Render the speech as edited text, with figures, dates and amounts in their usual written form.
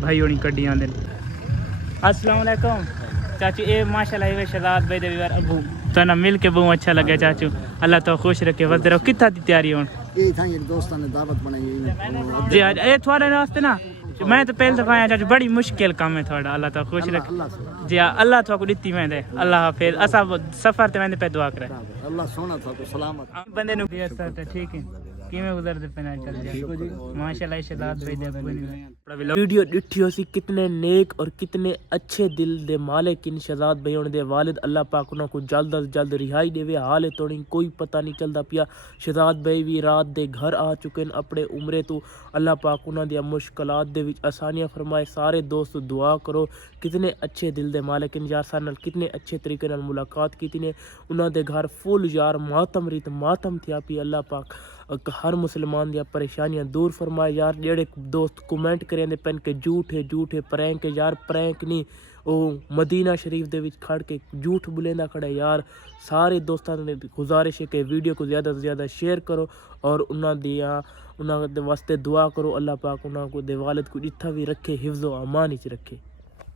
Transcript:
भाई होनी कड्डी आंदे। अस्सलाम वालेकुम चाचू। ए माशाल्लाह ये शहजाद भाई दे विवार अबू तना मिल के बहुत अच्छा लगे चाचू। अल्लाह तो खुश रखे वजह रहो। कितना दी तैयारी हुन ये था ये दोस्तों ने दावत बनाई जी आज ए थोड़े रास्ते ना मैं तो पहले दफा आया चाचू। बड़ी मुश्किल काम है थोड़ा। अल्लाह तो खुश रखे जी अल्लाह तो को दित्ती मैं दे। अल्लाह हाफिज। असा सफर ते मैं पे दुआ करे अल्लाह सोना था तो सलामत बंदे नु ठीक है किवें गुजरदे पे ना चल जाए माशाल्लाह शहजाद भाई दे वीडियो डिठी सी कितने नेक और कितने अच्छे दिल दे मालिक इन शहजाद भाई होने दे वालिद। अल्लाह पाक उन्हां को जल्द अज जल्द रिहाई देवे। हाले तोड़ी कोई पता नहीं चलता पिया। शहजाद भाई भी रात दे घर आ चुके हैं अपने उम्रे तो। अल्लाह पाक उन्हां दी मुश्किलात दे विच आसानियां फरमाए। सारे दोस्त दुआ करो। कितने अच्छे दिल दे मालिक इन यार सारे नाल कितने अच्छे तरीके नाल मुलाकात कीती ने। उन्हां दे घर फुल यार मातम रीत मातम थिया पी। अल्लाह पाक हर मुसलमान दियां परेशानियां दूर फरमाए यार। जेड़े दोस्त कमेंट करें दे पेन के झूठे झूठे प्रैंक है यार प्रैंक नहीं ओ मदीना शरीफ दे विच खड़ के झूठ बुलेंदा खड़ा यार। सारे दोस्तों ने गुजारिश है कि वीडियो को ज़्यादा से ज़्यादा शेयर करो और उन्हां दे वास्ते दुआ करो। अल्लाह पाक उन्हां को दे वालिद को जिथा भी रखे हिफ्ज़ो अमान विच रखे।